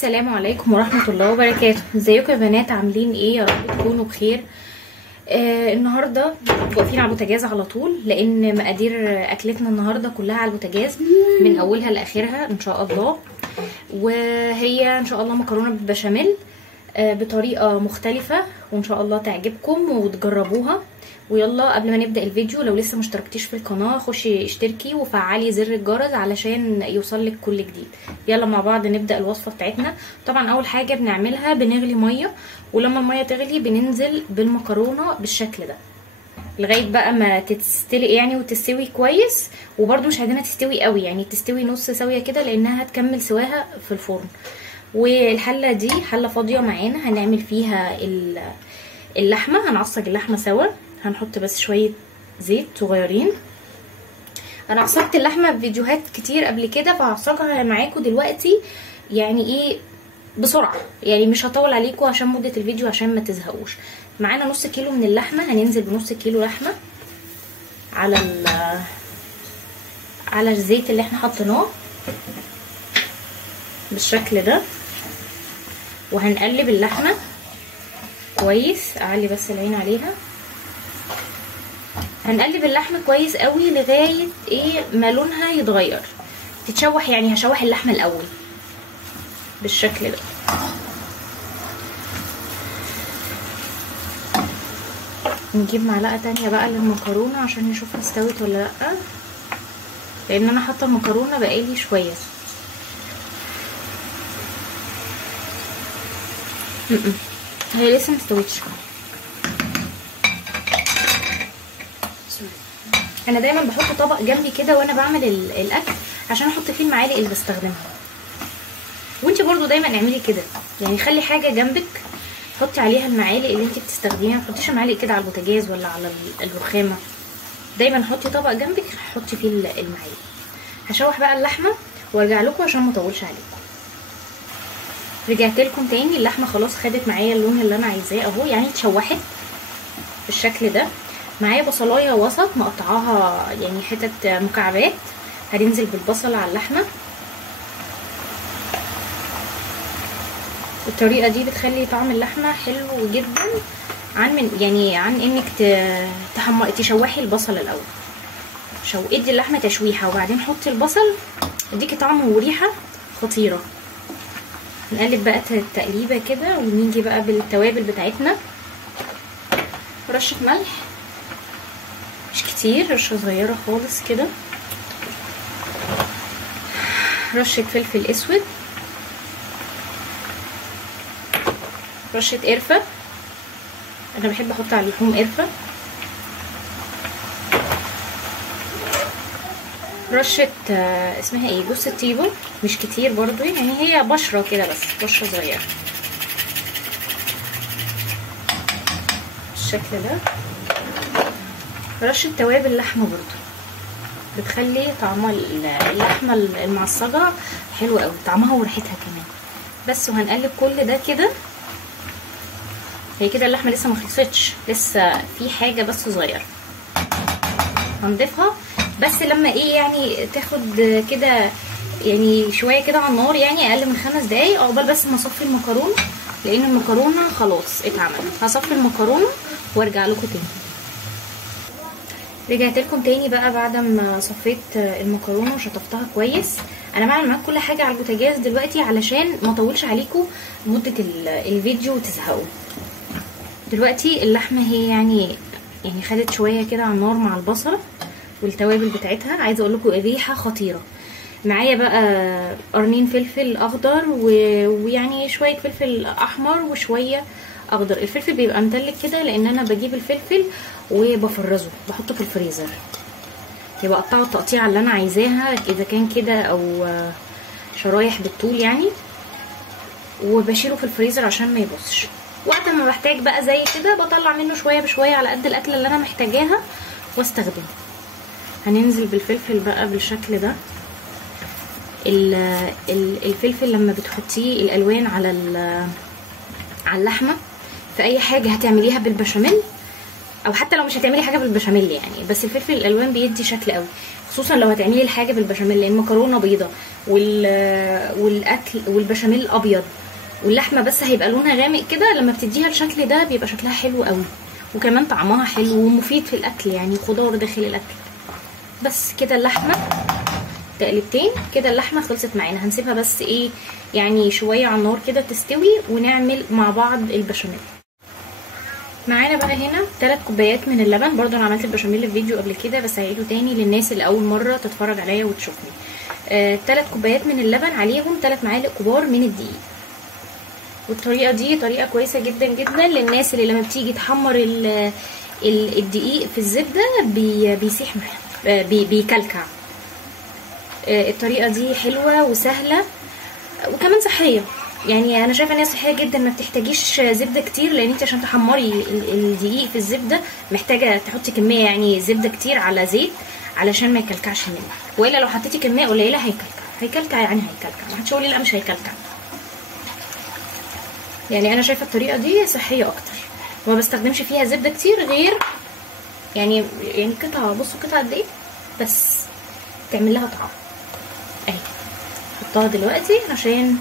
السلام عليكم ورحمة الله وبركاته. ازيكم يا بنات؟ عاملين ايه؟ يا رب تكونوا بخير. النهارده واقفين على البوتاجاز على طول، لان مقادير اكلتنا النهارده كلها على البوتاجاز من اولها لاخرها ان شاء الله. وهي ان شاء الله مكرونه بالبشاميل بطريقه مختلفه، وان شاء الله تعجبكم وتجربوها. ويلا قبل ما نبدا الفيديو، لو لسه مشتركتيش في القناه خشي اشتركي وفعلي زر الجرس علشان يوصلك كل جديد. يلا مع بعض نبدا الوصفه بتاعتنا. طبعا اول حاجه بنعملها بنغلي ميه، ولما الميه تغلي بننزل بالمكرونه بالشكل ده لغايه بقى ما تتسلق يعني وتستوي كويس. وبرده مش عايزينها تستوي قوي، يعني تستوي نص سويه كده لانها هتكمل سواها في الفرن. والحله دي حله فاضيه معانا هنعمل فيها اللحمه. هنعصج اللحمه سوا، هنحط بس شويه زيت صغيرين. انا عصجت اللحمه في فيديوهات كتير قبل كده، فهعصجها معاكم دلوقتي يعني ايه بسرعه، يعني مش هطول عليكم عشان مده الفيديو عشان ما تزهقوش. معانا نص كيلو من اللحمه، هننزل بنص كيلو لحمه على الزيت اللي احنا حطيناه بالشكل ده، وهنقلب اللحمه كويس. اعلي بس العين عليها. هنقلب اللحمه كويس قوي لغايه ايه ما لونها يتغير، تتشوح. يعني هشوح اللحمه الاول بالشكل ده. نجيب معلقه تانية بقى للمكرونه عشان نشوفها استوت ولا لا، لان انا حاطه المكرونه بقالي شويه. هي لسه مستوتش. انا دايما بحط طبق جنبي كده وانا بعمل الاكل عشان احط فيه المعالق اللي بستخدمها، وانت برضو دايما اعملي كده، يعني خلي حاجه جنبك حطي عليها المعالق اللي انت بتستخدميها. ما تحطيش المعالق كده على البوتاجاز ولا على الرخامه، دايما حطي طبق جنبك حطي فيه المعالق. هشوح بقى اللحمه وارجع لكم عشان ما اطولش عليكم. رجعت لكم تاني. اللحمه خلاص خدت معايا اللون اللي انا عايزاه اهو، يعني اتشوحت بالشكل ده. معايا بصلايه وسط مقطعاها يعني حتت مكعبات، هننزل بالبصل على اللحمه. الطريقه دي بتخلي طعم اللحمه حلو جدا عن انك تشوحي البصل الاول. ادي اللحمه تشويحه وبعدين حطي البصل، اديكي طعم وريحه خطيره. نقلب بقى التقليبه كده، ونيجي بقى بالتوابل بتاعتنا. رشه ملح مش كتير، رشه صغيره خالص كده. رشه فلفل اسود، رشه قرفه، انا بحب احط على اللحوم قرفه. رشه اسمها ايه، جوز الطيبه، مش كتير برضو، يعني هي بشره كده بس، بشره صغيره بالشكل ده. رشه توابل اللحمه برضو بتخلي طعم اللحمه المعصجه حلو قوي، طعمها وريحتها كمان. بس وهنقلب كل ده كده. هي كده اللحمه لسه ما خلصتش، لسه في حاجه بس صغيره هنضيفها، بس لما ايه يعني تاخد كده يعني شويه كده على النار، يعني اقل من 5 دقايق عقبال بس ما اصفي المكرونه، لان المكرونه خلاص اتعملت. هصفي المكرونه وارجع لكم تاني. رجعت لكم تاني بقى بعد ما صفيت المكرونه وشطفتها كويس. انا بعمل معاكم كل حاجه على البوتاجاز دلوقتي علشان ما اطولش عليكم مده الفيديو وتزهقوا. دلوقتي اللحمه هي يعني خدت شويه كده على النار مع البصله والتوابل بتاعتها. عايزه اقول لكم الريحه خطيره. معايا بقى قرنين فلفل اخضر ويعني شويه فلفل احمر وشويه اخضر. الفلفل بيبقى متلج كده لان انا بجيب الفلفل وبفرزه بحطه في الفريزر، يبقى اقطعه التقطيعه اللي انا عايزاها، اذا كان كده او شرايح بالطول يعني، وبشيله في الفريزر عشان ما يبصش. وقت ما بحتاج بقى زي كده بطلع منه شويه بشويه على قد الاكله اللي انا محتاجاها واستخدمه. هننزل بالفلفل بقى بالشكل ده. الفلفل لما بتحطيه الالوان على اللحمه في اي حاجه هتعمليها بالبشاميل او حتى لو مش هتعملي حاجه بالبشاميل يعني، بس الفلفل الالوان بيدي شكل قوي، خصوصا لو هتعملي الحاجه بالبشاميل، لان المكرونه بيضه والاكل والبشاميل ابيض واللحمه بس هيبقى لونها غامق كده، لما بتديها الشكل ده بيبقى شكلها حلو قوي، وكمان طعمها حلو ومفيد في الاكل، يعني خضار داخل الاكل. بس كده اللحمه تقلبتين كده، اللحمه خلصت معانا. هنسيبها بس ايه يعني شويه على النار كده تستوي، ونعمل مع بعض البشاميل. معانا بقى هنا 3 كوبايات من اللبن. برضو انا عملت البشاميل في فيديو قبل كده، بس هعيده تاني للناس اللي اول مره تتفرج عليا وتشوفني. 3 كوبايات من اللبن، عليهم 3 معالق كبار من الدقيق. والطريقه دي طريقه كويسه جدا جدا للناس اللي لما بتيجي تحمر الدقيق في الزبده بيسيح معاها، بيكلكع. الطريقه دي حلوه وسهله وكمان صحيه، يعني انا شايفه ان هي صحيه جدا، ما بتحتاجيش زبده كتير، لان انت عشان تحمري الدقيق في الزبده محتاجه تحطي كميه يعني زبده كتير على زيت علشان ما يكلكعش منك، والا لو حطيتي كميه قليله هيكلكع يعني هيكلكع. ما حدش يقول لي لا مش هيكلكع، يعني انا شايفه الطريقه دي صحيه اكتر، وما بستخدمش فيها زبده كتير، غير يعني قطعه، بصوا قطعه قد ايه بس تعمل لها طعم. اهي نحطها دلوقتي عشان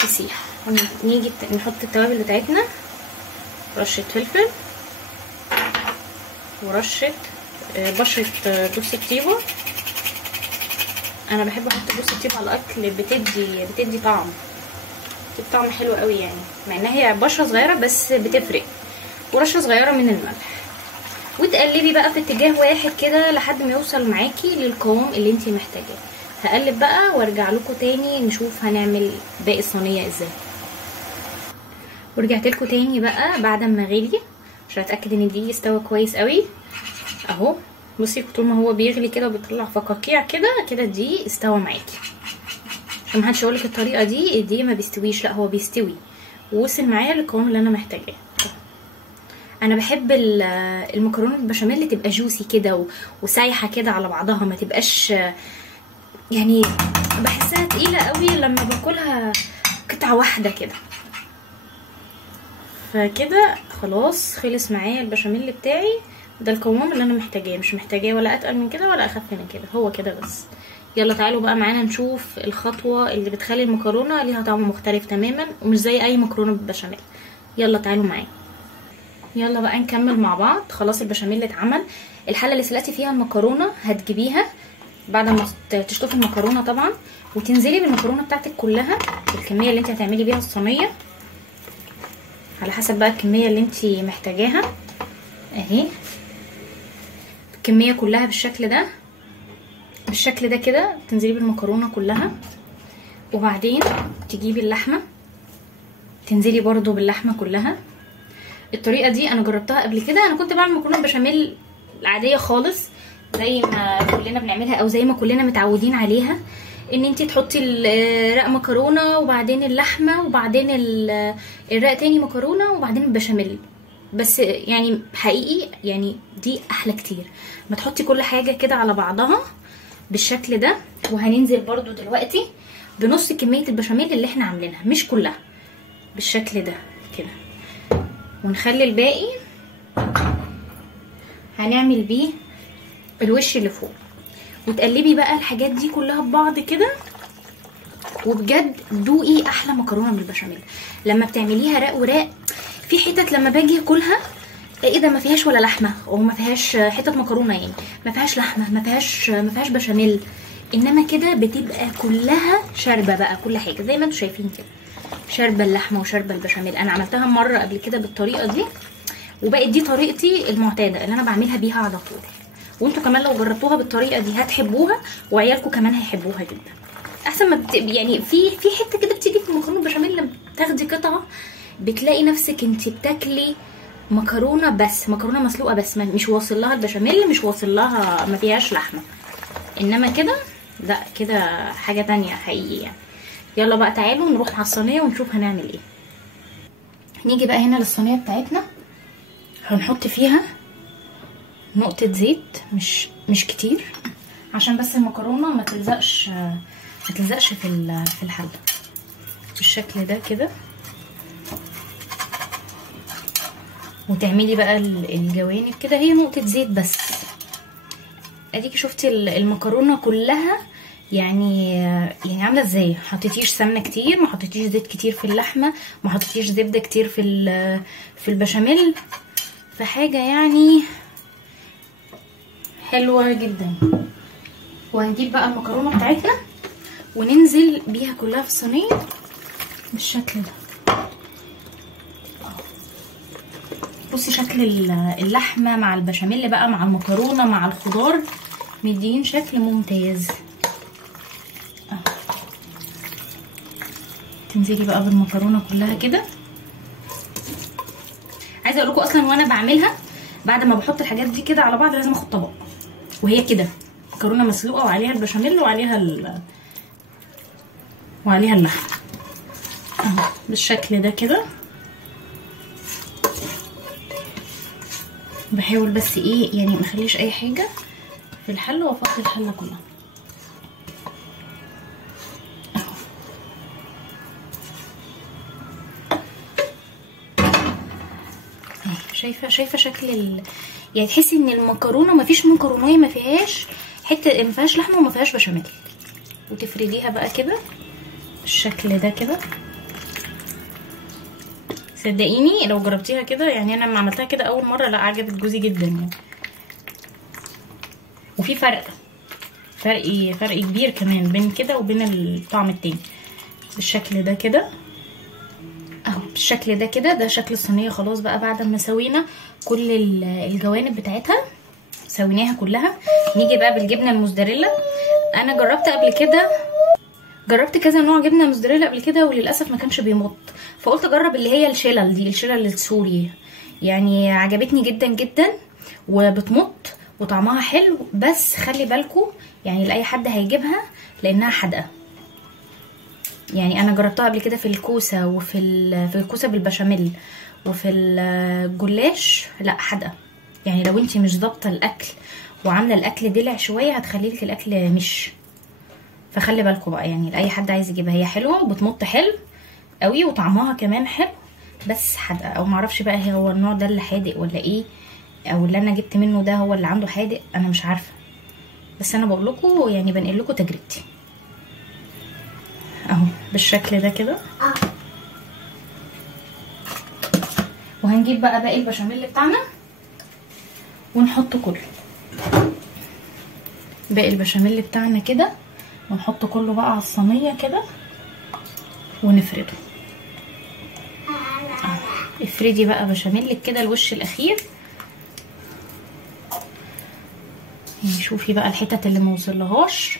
تسيح. نيجي نحط التوابل بتاعتنا، رشه فلفل ورشه بشره جوز الطيبه. انا بحب احط جوز الطيبه على الاكل، بتدي طعم حلو قوي يعني، مع انها هي بشره صغيره بس بتفرق. ورشه صغيره من الملح، وتقلبي بقى في اتجاه واحد كده لحد ما يوصل معاكي للقوام اللي انتي محتاجاه. هقلب بقى وارجع لكم تاني نشوف هنعمل باقي الصينيه ازاي. ورجعت لكم تاني بقى بعد ما غلي عشان اتاكد ان الدقيق استوى كويس قوي اهو. بصي طول ما هو بيغلي كده وبيطلع فقاقيع كده الدقيق استوى معاكي، عشان محدش يقولك الطريقه دي الدقيق ما بيستويش، لا هو بيستوي ووصل معايا للقوام اللي انا محتاجاه. انا بحب المكرونه البشاميل اللي تبقى جوسي كده وسايحه كده على بعضها، ما تبقاش يعني بحسها تقيله قوي لما باكلها قطعه واحده كده. فكده خلاص خلص معايا البشاميل بتاعي، ده القوام اللي انا محتاجاه، مش محتاجاه ولا اتقل من كده ولا اخف من كده، هو كده بس. يلا تعالوا بقى معانا نشوف الخطوه اللي بتخلي المكرونه ليها طعم مختلف تماما ومش زي اي مكرونه بالبشاميل. يلا تعالوا معايا، يلا بقى نكمل مع بعض. خلاص البشاميل اتعمل. الحله اللي سلقتي فيها المكرونه هتجيبيها بعد ما تشطفي المكرونه طبعا، وتنزلي بالمكرونه بتاعتك كلها الكميه اللي انت هتعملي بيها الصينيه، على حسب بقى الكميه اللي انت محتاجاها. اهي الكميه كلها بالشكل ده كده، تنزلي بالمكرونه كلها. وبعدين تجيبي اللحمه تنزلي برضو باللحمه كلها. الطريقه دي انا جربتها قبل كده، انا كنت بعمل مكرونه بشاميل العاديه خالص زي ما كلنا بنعملها او زي ما كلنا متعودين عليها، ان انتي تحطي الرق مكرونه وبعدين اللحمه وبعدين الرق تاني مكرونه وبعدين البشاميل. بس يعني حقيقي يعني دي احلى كتير ما تحطي كل حاجه كده على بعضها بالشكل ده. وهننزل برضو دلوقتي بنص كميه البشاميل اللي احنا عاملينها، مش كلها، بالشكل ده كده، ونخلي الباقي هنعمل بيه الوش اللي فوق. وتقلبي بقى الحاجات دي كلها ببعض كده، وبجد دوقي احلى مكرونه بالبشاميل لما بتعمليها رق وراق. في حتت لما باجي اكلها ايه ده ما فيهاش ولا لحمه، او ما فيهاش حته مكرونه، يعني ما فيهاش لحمه، ما فيهاش بشاميل، انما كده بتبقى كلها شاربه بقى كل حاجه زي ما انتم شايفين كده، شاربه اللحمه وشاربه البشاميل. انا عملتها مره قبل كده بالطريقه دي، وبقت دي طريقتي المعتاده اللي انا بعملها بيها على طول. وانتوا كمان لو جربتوها بالطريقه دي هتحبوها، وعيالكم كمان هيحبوها جدا. احسن ما يعني في حته كده بتيجي في المكرونه البشاميل لما تاخدي قطعه بتلاقي نفسك انت بتاكلي مكرونه بس، مكرونه مسلوقه بس، مش واصل لها البشاميل، مش واصل لها، ما فيهاش لحمه. انما كده لا، كده حاجه تانية حقيقي يعني. يلا بقى تعالوا نروح على الصينيه ونشوف هنعمل ايه. نيجي بقى هنا للصينيه بتاعتنا، هنحط فيها نقطه زيت مش كتير، عشان بس المكرونه ما تلزقش في الحله بالشكل ده كده. وتعملي بقى الجوانب كده، هي نقطة زيت بس. اديكي شفتي المكرونة كلها يعني عاملة ازاي. حطيتيش سمنة كتير، ما حطيتيش زيت كتير في اللحمة، ما حطيتيش زبدة كتير في البشاميل، فحاجة يعني حلوة جدا. وهنجيب بقى المكرونة بتاعتنا وننزل بيها كلها في الصينية بالشكل ده. بصي شكل اللحمة مع البشاميل بقى مع المكرونة مع الخضار مدين شكل ممتاز. تنزلي بقى بالمكرونة كلها كده. عايزه اقول لكم اصلا وانا بعملها بعد ما بحط الحاجات دي كده على بعض لازم اخد طبق وهي كده مكرونه مسلوقه وعليها البشاميل وعليها اللحم اهو بالشكل ده كده. بحاول بس ايه يعني ما اخليش اي حاجه في الحله وافضي الحله كلها اهو. شايفه شكل يعني تحسي ان المكرونه مفيش مكرونيه ما فيهاش حته، ما فيهاش لحمه وما فيهاش بشاميل. وتفرديها بقى كده بالشكل ده كده. صدقيني لو جربتيها كده يعني انا لما عملتها كده اول مره لا عجبت جوزي جدا يعني. وفي فرق كبير كمان بين كده وبين الطعم التاني. بالشكل ده كده اهو بالشكل ده كده. ده شكل الصينيه خلاص بقى بعد ما سوينا كل الجوانب بتاعتها، سويناها كلها. نيجي بقى بالجبنه الموزاريلا. انا جربت كذا نوع جبنه موزاريلا قبل كده وللاسف ما كانش بيمط، فقلت اجرب اللي هي الشلل السوري يعني. عجبتني جدا جدا وبتمط وطعمها حلو، بس خلي بالكم يعني لاي حد هيجيبها لانها حادقه. يعني انا جربتها قبل كده في الكوسه وفي الكوسه بالبشاميل وفي الجلاش لا حادقه. يعني لو انتي مش ضابطه الاكل وعامله الاكل دلع شويه هتخليلك الاكل مش. فخلي بالكم بقى يعني لاي حد عايز يجيبها. هي حلوه وبتمط حلو قوي وطعمها كمان حلو، بس حادقه. او معرفش بقى هو النوع ده اللي حادق ولا ايه، او اللي انا جبت منه ده هو اللي عنده حادق، انا مش عارفه. بس انا بقول لكم يعني بنقل لكم تجربتي اهو بالشكل ده كده. وهنجيب بقى باقي البشاميل بتاعنا ونحطه كله. باقي البشاميل بتاعنا كده ونحطه كله بقى على الصينيه كده ونفرده. افردي بقى بشاميل كده الوش الاخير. يعني شوفي بقى الحتت اللي موصلهاش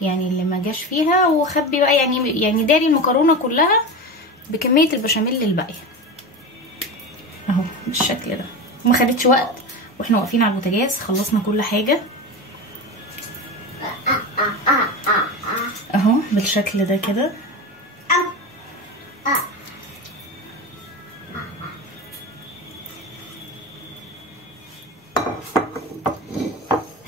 يعني اللي ما جاش فيها، وخبي بقى يعني داري المكرونه كلها بكميه البشاميل الباقيه اهو بالشكل ده. وما خدتش وقت واحنا واقفين على البوتاجاز، خلصنا كل حاجه اهو بالشكل ده كده.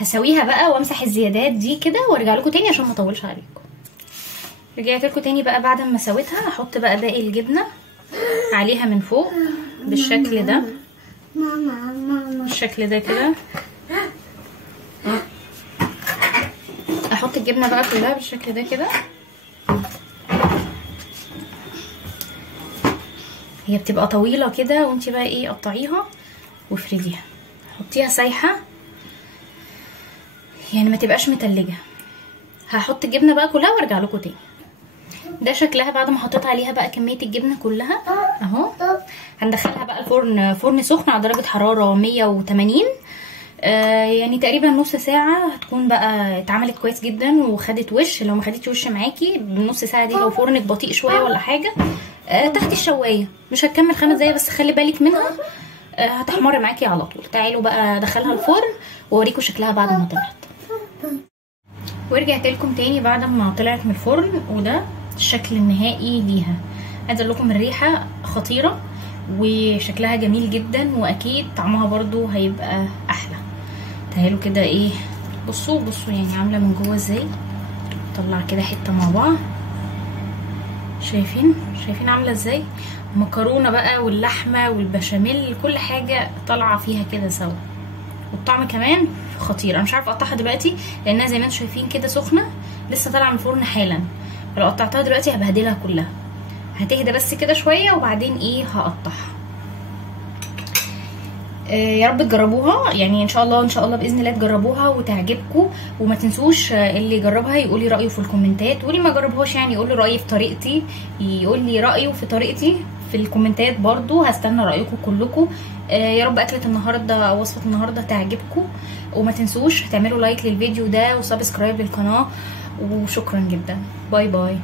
هسويها بقى وامسح الزيادات دي كده وارجع لكم تاني عشان ما اطولش عليكم. رجعت لكم تاني بقى بعد ما سويتها. هحط بقى باقي الجبنه عليها من فوق بالشكل ده، بالشكل ده كده. احط الجبنه بقى كلها بالشكل ده كده. هي بتبقى طويله كده وانتي بقى ايه قطعيها وافرديها، حطيها سايحه يعني ما تبقاش متلجه. هحط الجبنه بقى كلها وارجع لكم تاني. ده شكلها بعد ما حطيت عليها بقى كميه الجبنه كلها اهو. هندخلها بقى الفرن، فرن سخن على درجه حراره 180 يعني تقريبا نص ساعه هتكون بقى اتعملت كويس جدا وخدت وش. لو ما خدتش وش معاكي بالنص ساعه دي لو فرنك بطيء شويه ولا حاجه تحت الشوايه مش هتكمل 5 دقايق، بس خلي بالك منها هتحمر معاكي على طول. تعالوا بقى ادخلها الفرن واوريكم شكلها بعد ما طلعت. ورجعت لكم تاني بعد ما طلعت من الفرن، وده الشكل النهائي ليها. عايزه اقول لكم الريحه خطيره وشكلها جميل جدا، واكيد طعمها برضو هيبقى احلى. تعالوا كده ايه بصوا يعني عامله من جوه ازاي. نطلع كده حته مع بعض شايفين عامله ازاي؟ مكرونه بقى واللحمه والبشاميل كل حاجه طالعه فيها كده سوا، والطعم كمان خطير. انا مش عارفه اقطعها دلوقتي لانها زي ما انتم شايفين كده سخنه، لسه طالعه من الفرن حالا، فلو قطعتها دلوقتي هبهدلها كلها. هتهدى بس كده شويه وبعدين ايه هقطعها. يا رب تجربوها، يعني ان شاء الله باذن الله تجربوها وتعجبكم. وما تنسوش اللي يجربها يقول لي رايه في الكومنتات، واللي ما جربهاش يعني يقول لي رايه في طريقتي، يقول لي رايه في طريقتي في الكومنتات برضو، هستنى رايكم كلكم. يا رب اكله النهارده او وصفه النهارده تعجبكم، وما تنسوش تعملوا لايك للفيديو ده وسبسكرايب للقناه، وشكرا جدا. باي باي.